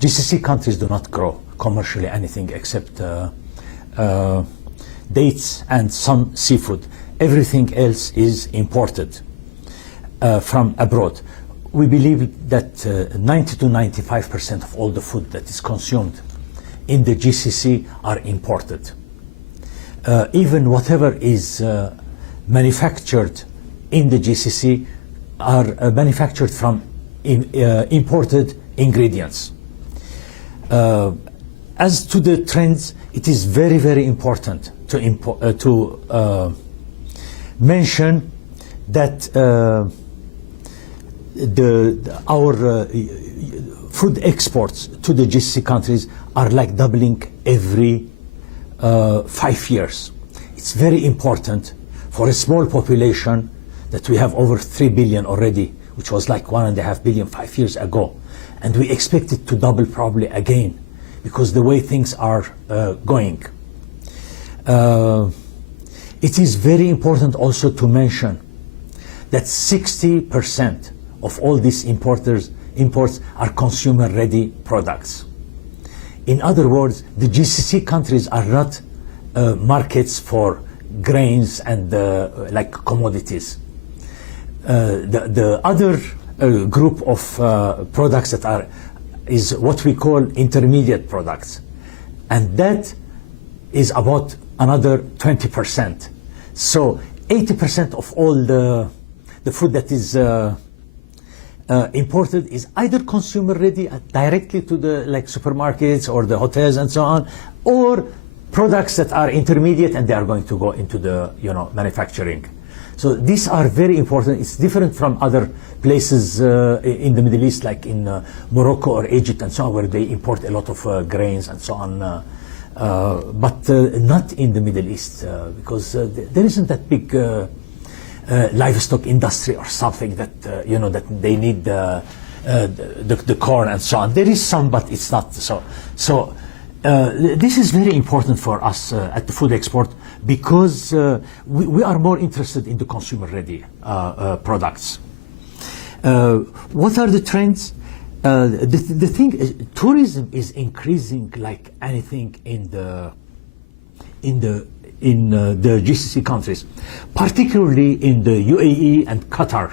GCC countries do not grow commercially anything except dates and some seafood. Everything else is imported from abroad. We believe that 90 to 95% of all the food that is consumed in the GCC are imported. Even whatever is manufactured in the GCC are manufactured from imported ingredients. As to the trends, it is very, very important to mention that our food exports to the GCC countries are like doubling every 5 years. It's very important for a small population that we have over 3 billion already, which was like 1.5 billion 5 years ago. And we expect it to double probably again because the way things are going. It is very important also to mention that 60% of all these imports are consumer-ready products. In other words, the GCC countries are not markets for grains and like commodities. The other group of products that is what we call intermediate products, and that is about another 20%. So 80% of all the food that is imported is either consumer ready directly to the like supermarkets or the hotels and so on, or products that are intermediate and they are going to go into the manufacturing. So these are very important. It's different from other places in the Middle East, like in Morocco or Egypt and so on, where they import a lot of grains and so on, but not in the Middle East because there isn't that big livestock industry or something that that they need the corn and so on. There is some, but it's not so. So this is very important for us at the food export because we are more interested in the consumer-ready products. What are the trends? The thing is, tourism is increasing like anything in the GCC countries, particularly in the UAE and Qatar.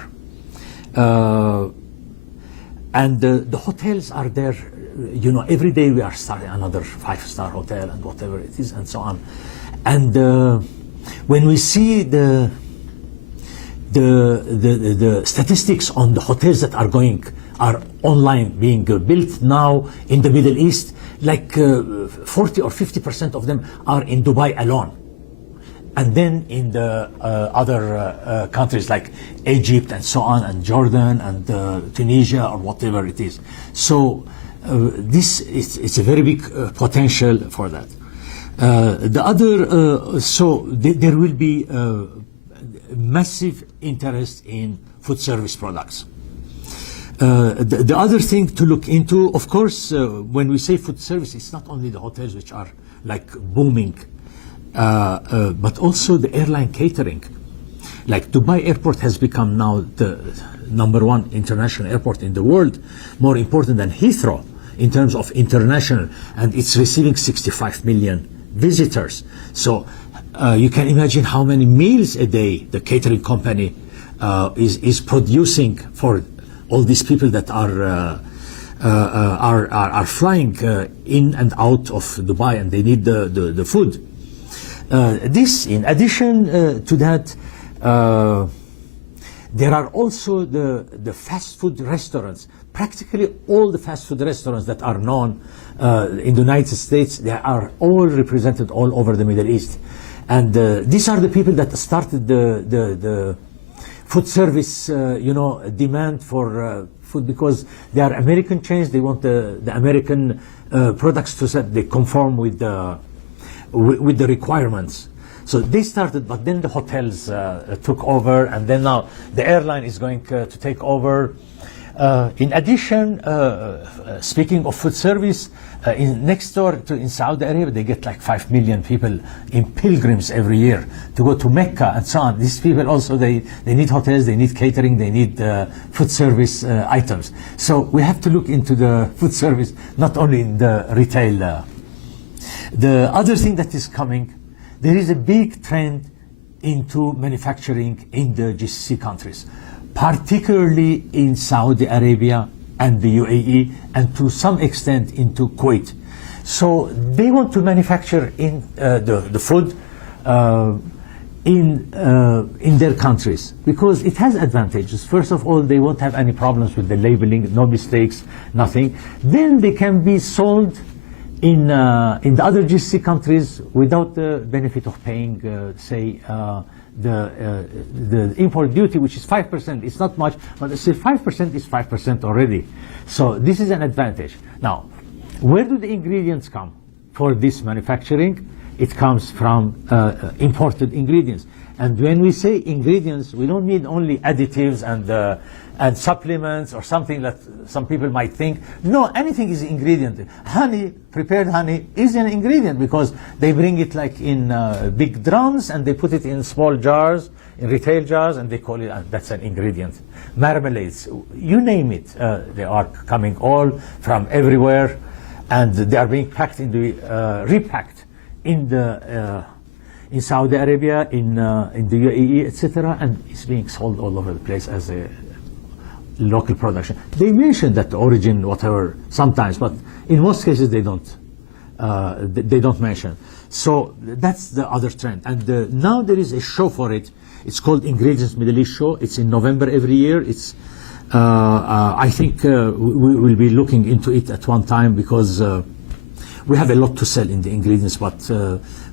And the hotels are there, every day we are starting another 5-star hotel and whatever it is and so on. And when we see the statistics on the hotels that are online being built now in the Middle East, like 40 or 50% of them are in Dubai alone. And then in the other countries like Egypt and so on, and Jordan and Tunisia or whatever it is. So it's a very big potential for that. The other, so there will be massive interest in food service products. The other thing to look into, of course, when we say food service, it's not only the hotels which are like booming, but also the airline catering. Like Dubai Airport has become now the #1 international airport in the world, more important than Heathrow in terms of international, and it's receiving 65 million visitors. So you can imagine how many meals a day the catering company is producing for all these people that are flying in and out of Dubai, and they need the food. This, in addition to that, there are also the fast food restaurants. Practically all the fast food restaurants that are known in the United States, they are all represented all over the Middle East. And these are the people that started the food service, demand for food, because they are American chains. They want the American products to set, they conform with the requirements. So they started, but then the hotels took over, and then now the airline is going to take over. In addition, speaking of food service, next door in Saudi Arabia, they get like 5 million people in pilgrims every year to go to Mecca and so on. These people also, they need hotels, they need catering, they need food service items. So we have to look into the food service, not only in the retail. The other thing that is coming, there is a big trend into manufacturing in the GCC countries, particularly in Saudi Arabia and the UAE, and to some extent into Kuwait. So they want to manufacture in the food in their countries because it has advantages. First of all, they won't have any problems with the labeling, no mistakes, nothing. Then they can be sold in the other GCC countries without the benefit of paying, say, the import duty, which is 5%. It's not much, but say 5% is 5% already. So this is an advantage. Now, where do the ingredients come for this manufacturing? It comes from imported ingredients. And when we say ingredients, we don't mean only additives and supplements or something that some people might think. No, anything is ingredient. Honey, prepared honey, is an ingredient because they bring it like in big drums and they put it in small jars, in retail jars, and they call it, that's an ingredient. Marmalades, you name it, they are coming all from everywhere, and they are being packed in the, repacked in the, in Saudi Arabia, in the UAE, etc., and it's being sold all over the place as a local production. They mention that the origin, whatever, sometimes, but in most cases they don't. They don't mention. So that's the other trend. And now there is a show for it. It's called Ingredients Middle East Show. It's in November every year. It's I think we will be looking into it at one time because we have a lot to sell in the ingredients, but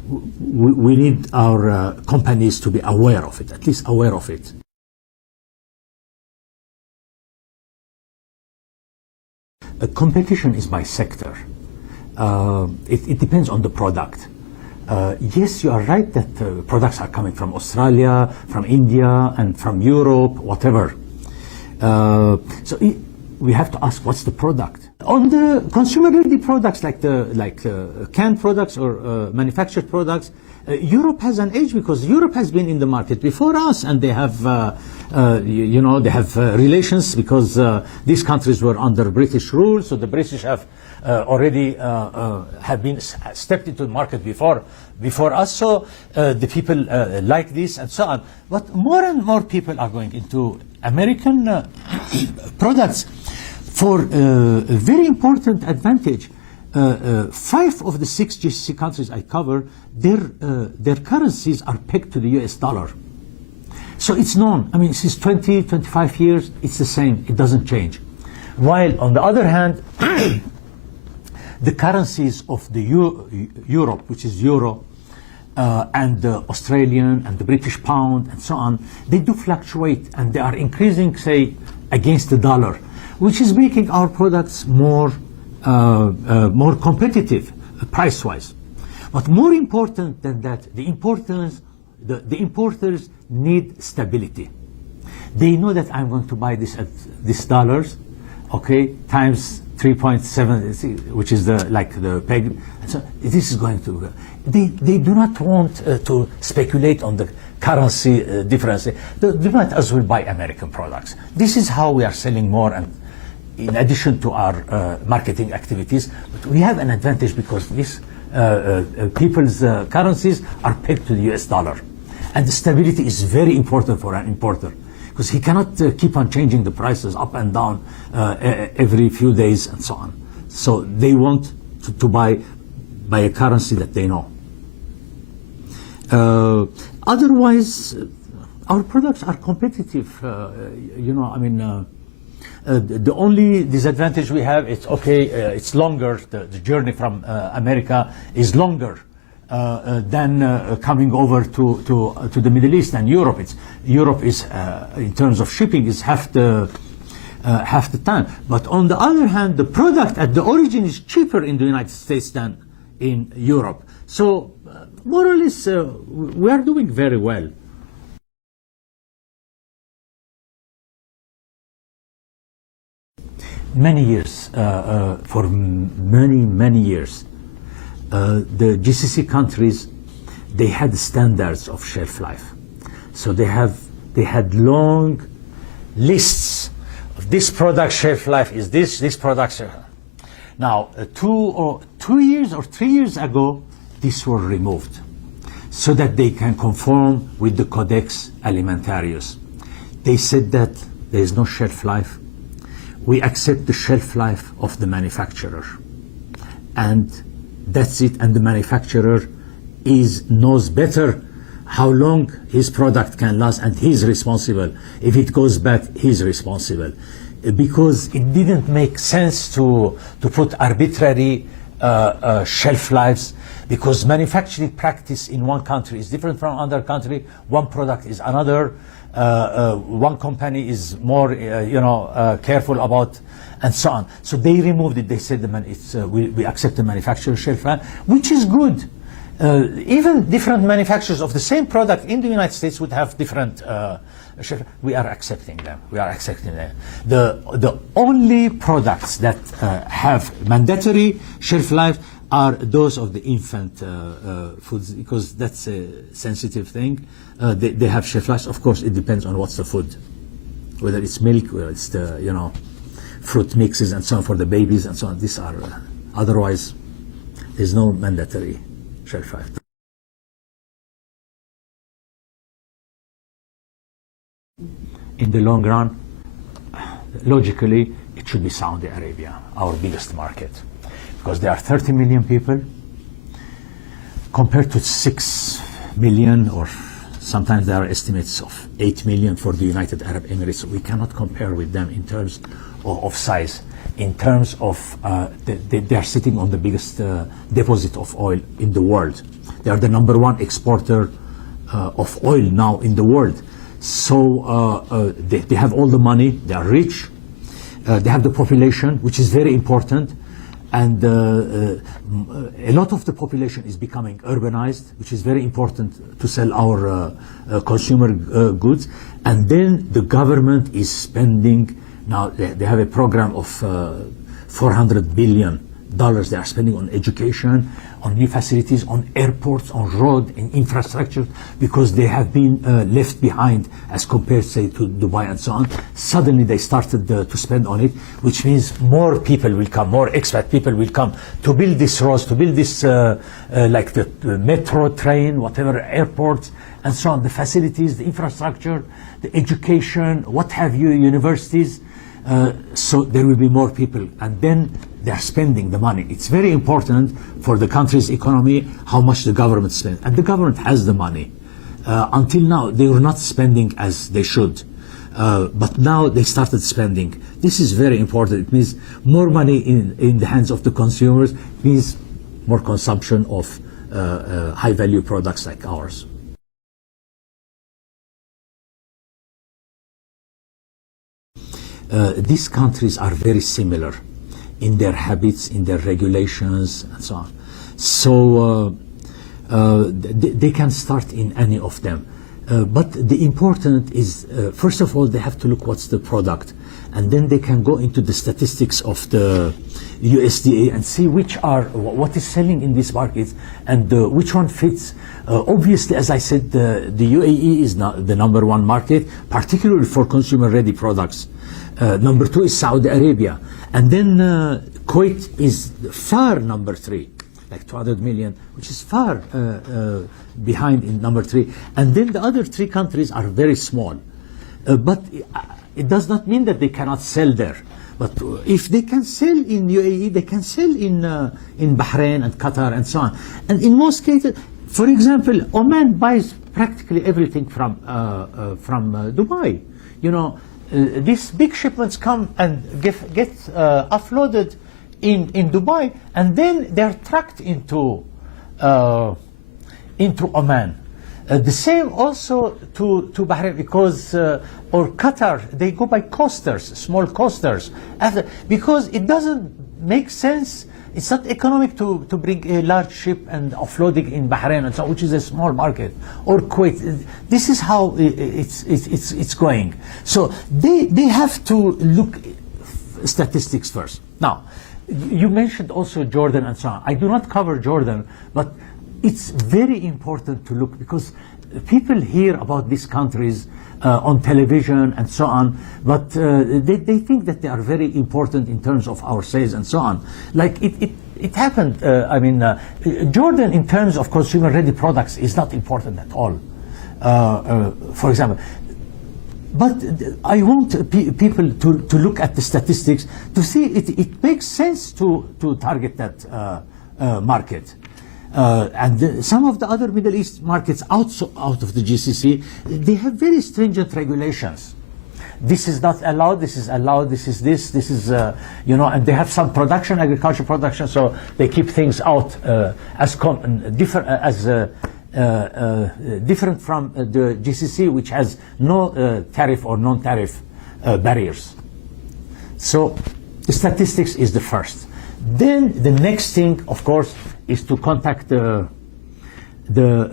we need our companies to be aware of it, at least aware of it. Competition is by sector. It depends on the product. Yes, you are right that products are coming from Australia, from India, and from Europe, whatever. We have to ask, what's the product? On the consumer-ready products, like canned products or manufactured products, Europe has an edge because Europe has been in the market before us, and they have, you know, they have relations because these countries were under British rule, so the British have already have been stepped into the market before us. So the people like this and so on. But more and more people are going into American products for a very important advantage. 5 of the 6 GCC countries I cover, their currencies are pegged to the US dollar. So it's known. I mean, since 20, 25 years, it's the same. It doesn't change. While, on the other hand, the currencies of the Europe, which is euro, and the Australian and the British pound and so on, they do fluctuate and they are increasing, say, against the dollar, which is making our products more competitive price-wise. But more important than that, the importers need stability. They know that I'm going to buy this at this dollars, okay, times 3.7, which is the peg. So this is going to. They do not want to speculate on the currency difference. They might as well buy American products. This is how we are selling more, and in addition to our marketing activities, but we have an advantage because these people's currencies are pegged to the US dollar. And the stability is very important for an importer because he cannot keep on changing the prices up and down every few days and so on. So they want to buy a currency that they know. Otherwise, our products are competitive. You know, I mean, the only disadvantage we have is, okay, it's longer. The journey from America is longer than coming over to the Middle East and Europe. Europe is, in terms of shipping, is half the time. But on the other hand, the product at the origin is cheaper in the United States than in Europe. So more or less, we are doing very well. many years, for many years, the GCC countries, they had standards of shelf life. So they had long lists of this product shelf life is this product. Now, 2 years or 3 years ago, these were removed so that they can conform with the Codex Alimentarius. They said that there is no shelf life. We accept the shelf life of the manufacturer. And that's it. And the manufacturer knows better how long his product can last, and he's responsible. If it goes bad, he's responsible. Because it didn't make sense to put arbitrary shelf lives, because manufacturing practice in one country is different from another country. One product is another. One company is more, careful about, and so on. So they removed it. They said we accept the manufacturer shelf life, which is good. Even different manufacturers of the same product in the United States would have different shelf. We are accepting them. We are accepting them. The only products that have mandatory shelf life are those of the infant foods, because that's a sensitive thing. They have shelf life. Of course, it depends on what's the food, whether it's milk, whether it's the fruit mixes and so on for the babies and so on. These are otherwise there's no mandatory shelf life. In the long run, logically, it should be Saudi Arabia, our biggest market, because there are 30 million people compared to 6 million, or sometimes there are estimates of 8 million for the United Arab Emirates. We cannot compare with them in terms of size. In terms of, they are sitting on the biggest deposit of oil in the world. They are the #1 exporter of oil now in the world. So they have all the money, they are rich, they have the population, which is very important, and a lot of the population is becoming urbanized, which is very important to sell our consumer goods. And then the government is spending, now they have a program of $400 billion they are spending on education, on new facilities, on airports, on road and infrastructure, because they have been left behind as compared, say, to Dubai and so on. Suddenly they started to spend on it, which means more people will come, more expat people will come to build these roads, to build this, like the metro train, whatever, airports, and so on, the facilities, the infrastructure, the education, what have you, universities. So there will be more people, and then they are spending the money. It's very important for the country's economy how much the government spends, and the government has the money. Until now, they were not spending as they should, but now they started spending. This is very important. It means more money in the hands of the consumers, means more consumption of high-value products like ours. These countries are very similar in their habits, in their regulations, and so on. So they can start in any of them. But the important is, first of all, they have to look what's the product. And then they can go into the statistics of the USDA and see what is selling in these markets, and which one fits. Obviously, as I said, the UAE is not the #1 market, particularly for consumer-ready products. #2 is Saudi Arabia. And then Kuwait is far #3, like 200 million, which is far behind in #3. And then the other 3 countries are very small. But it does not mean that they cannot sell there. But if they can sell in UAE, they can sell in Bahrain and Qatar and so on. And in most cases, for example, Oman buys practically everything from Dubai. These big shipments come and get offloaded in Dubai, and then they're trucked into Oman. The same also to Bahrain, because or Qatar, they go by coasters, small coasters, because it doesn't make sense. It's not economic to bring a large ship and offloading in Bahrain and so on, which is a small market, or Kuwait. This is how it's going. So they have to look statistics first. Now, you mentioned also Jordan and so on. I do not cover Jordan, but it's very important to look, because people hear about these countries on television and so on, but they think that they are very important in terms of our sales and so on. Like it happened, Jordan in terms of consumer-ready products is not important at all, for example. But I want people to look at the statistics to see it makes sense to target that market. And some of the other Middle East markets out of the GCC, they have very stringent regulations. This is not allowed, this is allowed, this is and they have some production, agriculture production, so they keep things out different from the GCC, which has no tariff or non-tariff barriers. So the statistics is the first. Then the next thing, of course, is to contact the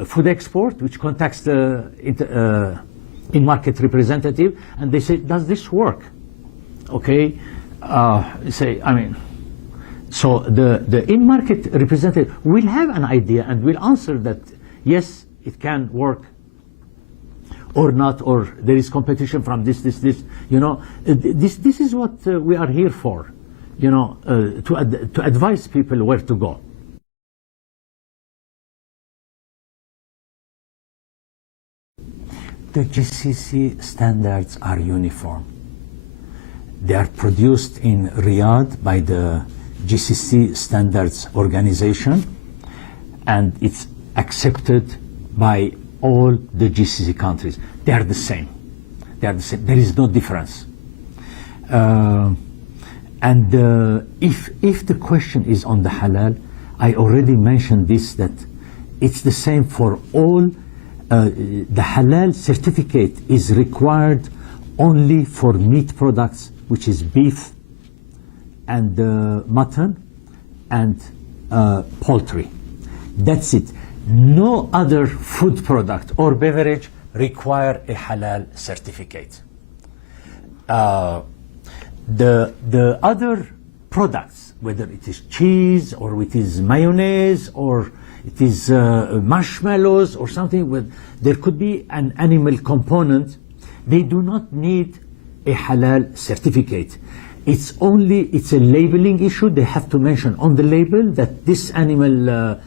food export, which contacts the in-market representative, and they say, does this work? Okay, so the in-market representative will have an idea and will answer that, yes, it can work, or not, or there is competition from this. This is what we are here for, to advise people where to go. The GCC standards are uniform. They are produced in Riyadh by the GCC Standards Organization, and it's accepted by all the GCC countries. They are the same. They are the same. There is no difference. If the question is on the halal, I already mentioned this, that it's the same for all. The halal certificate is required only for meat products, which is beef and mutton and poultry. That's it. No other food product or beverage require a halal certificate. The other products, whether it is cheese or it is mayonnaise or it is marshmallows or something, there could be an animal component, they do not need a halal certificate. It's a labeling issue. They have to mention on the label that this animal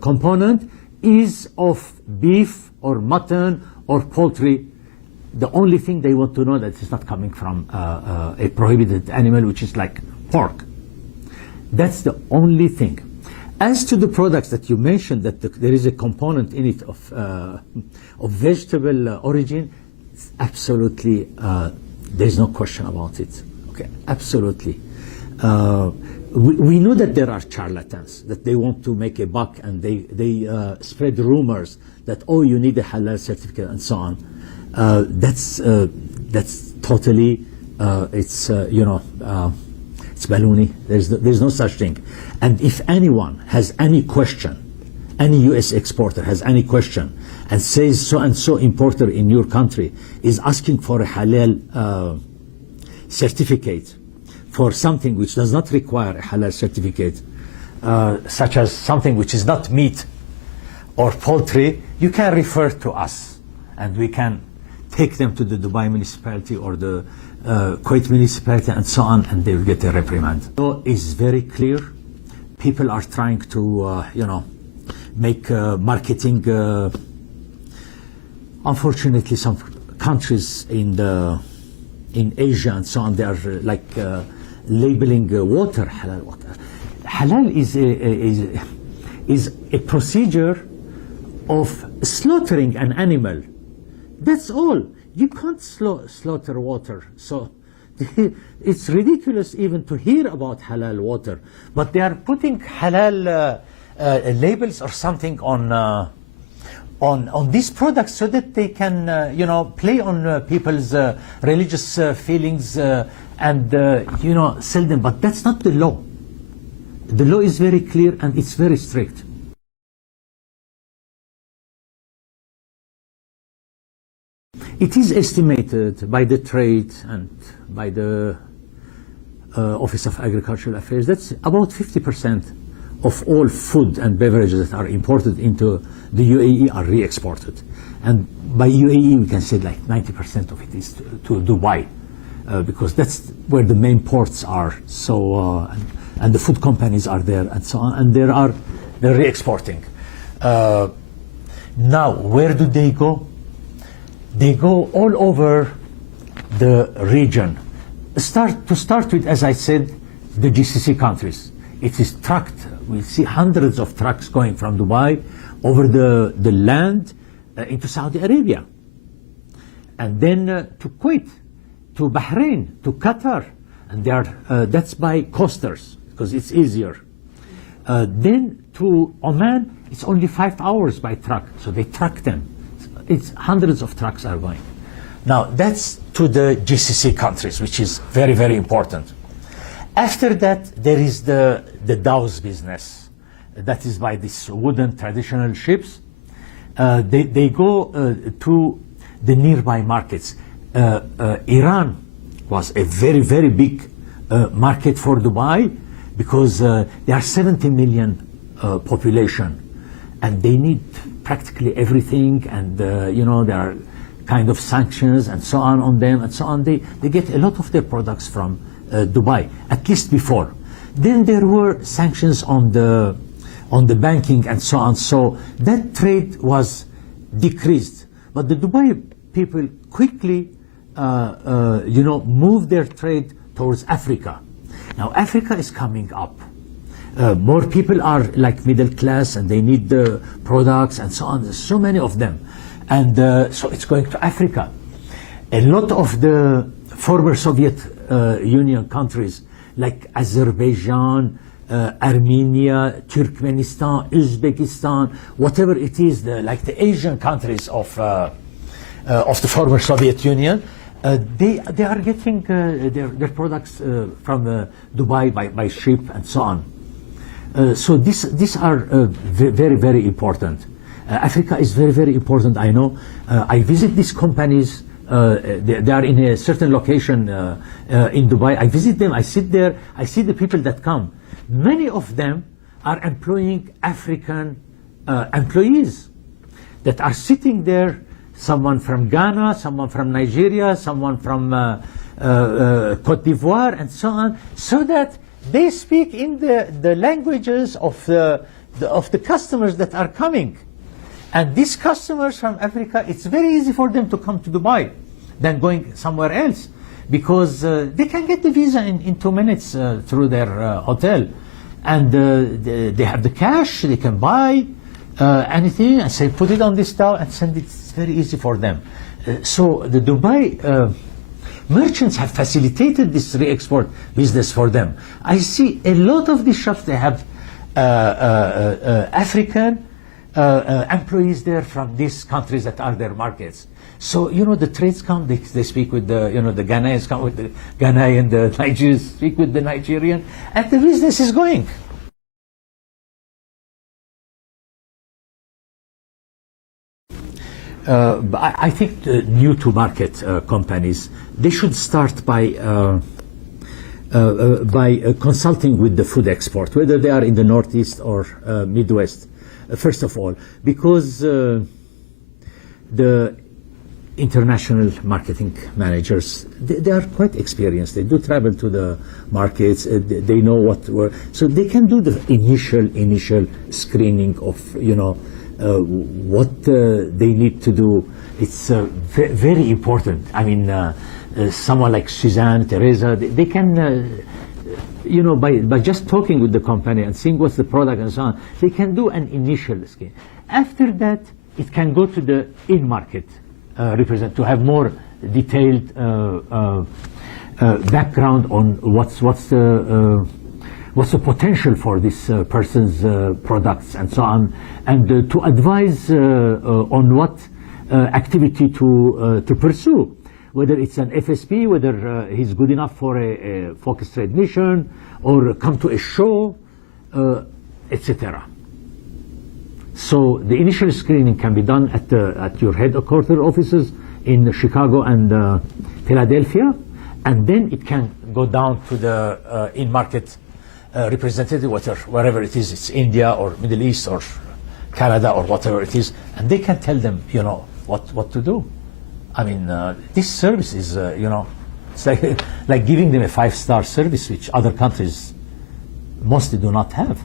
component is of beef or mutton or poultry. The only thing they want to know that it's not coming from a prohibited animal, which is like pork. That's the only thing. As to the products that you mentioned, that there is a component in it of vegetable origin, absolutely, there's no question about it. Okay, absolutely. We know that there are charlatans, that they want to make a buck, and they spread rumors that, oh, you need a halal certificate and so on. That's totally, it's baloney. There's no such thing. And if anyone has any question, any U.S. exporter has any question and says so and so importer in your country is asking for a halal certificate for something which does not require a halal certificate, such as something which is not meat or poultry, you can refer to us and we can take them to the Dubai municipality or the Kuwait municipality and so on, and they will get a reprimand. So it's very clear. People are trying to, make marketing. Unfortunately, some countries in Asia and so on, they are labeling water halal water. Halal is a procedure of slaughtering an animal. That's all. You can't slaughter water. So it's ridiculous even to hear about halal water. But they are putting halal labels or something on these products so that they can, play on people's religious feelings and, sell them. But that's not the law. The law is very clear and it's very strict. It is estimated by the trade and by the Office of Agricultural Affairs, that's about 50% of all food and beverages that are imported into the UAE are re-exported. And by UAE, we can say like 90% of it is to Dubai, because that's where the main ports are. So, and the food companies are there and so on, and they're re-exporting. Now, where do they go? They go all over the region. To start with, as I said, the GCC countries. It is trucked. We see hundreds of trucks going from Dubai over the land into Saudi Arabia. And then to Kuwait, to Bahrain, to Qatar. And that's by coasters, because it's easier. Then to Oman, it's only 5 hours by truck. So they truck them. It's hundreds of trucks are going. Now, that's to the GCC countries, which is very, very important. After that, there is the dhows business. That is by these wooden traditional ships. They go to the nearby markets. Iran was a very, very big market for Dubai, because there are 70 million population, and they need practically everything, and there are kind of sanctions and so on them and so on. They get a lot of their products from Dubai, at least before. Then there were sanctions on the banking and so on. So that trade was decreased. But the Dubai people quickly, moved their trade towards Africa. Now Africa is coming up. More people are like middle class, and they need the products and so on. There's so many of them. And so it's going to Africa. A lot of the former Soviet Union countries like Azerbaijan, Armenia, Turkmenistan, Uzbekistan, whatever it is, like the Asian countries of the former Soviet Union, they are getting their products from Dubai by ship and so on. So these are very, very important. Africa is very, very important, I know. I visit these companies. They are in a certain location in Dubai. I visit them, I sit there, I see the people that come. Many of them are employing African employees that are sitting there, someone from Ghana, someone from Nigeria, someone from Cote d'Ivoire, and so on, so that they speak in the languages of the customers that are coming. And these customers from Africa, it's very easy for them to come to Dubai than going somewhere else, because they can get the visa in 2 minutes through their hotel. And they have the cash, they can buy anything and say, put it on this towel and send it. It's very easy for them. So the Dubai merchants have facilitated this re-export business for them. I see a lot of these shops, they have African employees there from these countries that are their markets. So, the trades come, they speak with the Ghanaians come with the Ghanaian, the Nigerians speak with the Nigerian, and the business is going. I think the new to market companies, they should start by consulting with the food export, whether they are in the Northeast or Midwest. First of all, because the international marketing managers, they are quite experienced. They do travel to the markets. They know so they can do the initial screening of what they need to do. It's very important. I mean, someone like Suzanne, Teresa, they can. By just talking with the company and seeing what's the product and so on, they can do an initial screen. After that, it can go to the in-market to have more detailed background on what's the potential for this person's products and so on, and to advise on what activity to pursue. Whether it's an FSP, whether he's good enough for a focus trade mission, or come to a show, etc. So the initial screening can be done at your headquarters offices in Chicago and Philadelphia, and then it can go down to the in-market representative, wherever it is, it's India or Middle East or Canada or whatever it is, and they can tell them, what to do. I mean, this service is, it's like giving them a 5-star service, which other countries mostly do not have.